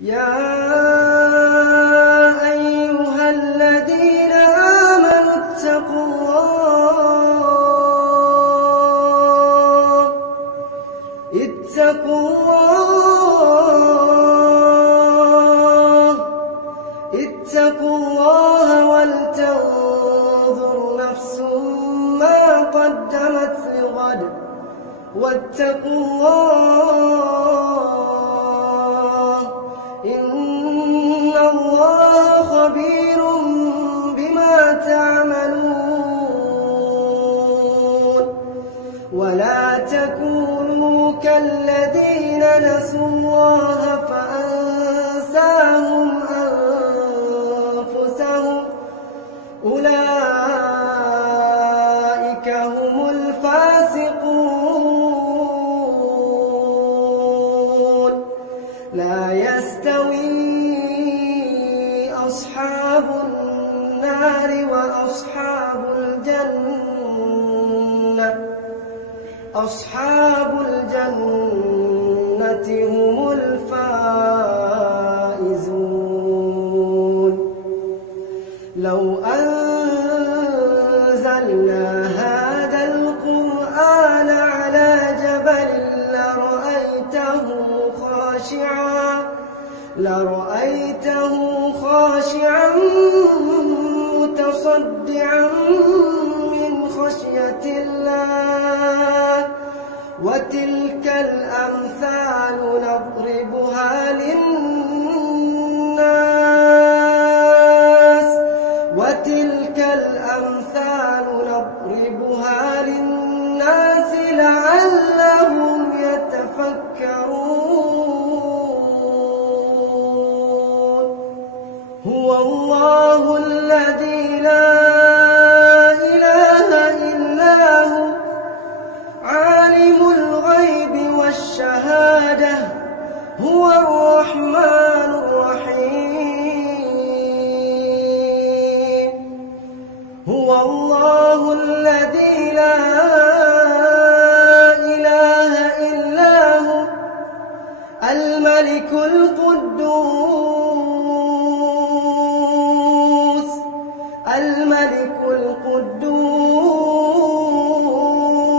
يا أيها الذين آمنوا اتقوا الله ولتنظر نفس ما قدمت لغد واتقوا الله إن الله خبير بما تعملون ولا تكونوا كالذين نسوا الله فأنساهم أنفسهم أولئك هم الفاسقون لا يستوي أصحاب النار وأصحاب الجنة أصحاب الجنة هم الفائزون لو أنزلنا هذا القرآن على جبل لرأيته خاشعا متصدعا من خشية الله وتلك الأمثال نضربها للناس لعلهم يتفكرون هو الله الذي لا إله إلا هو عالم الغيب والشهادة هو الرحمن الرحيم هو الله الذي لا إله إلا هو الملك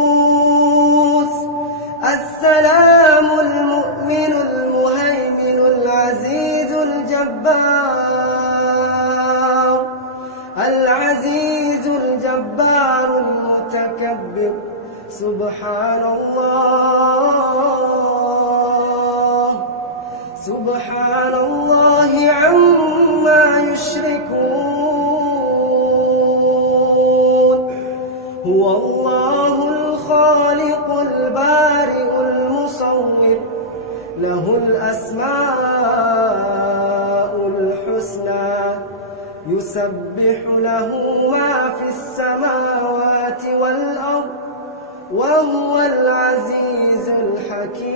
القدوس السلام المؤمن المهيمن العزيز الجبار المتكبر سبحان الله عما يشركون هو الله الخالق البارئ المصور له الأسماء الحسنى يسبح له ما في السماوات والأرض وهو العزيز الحكيم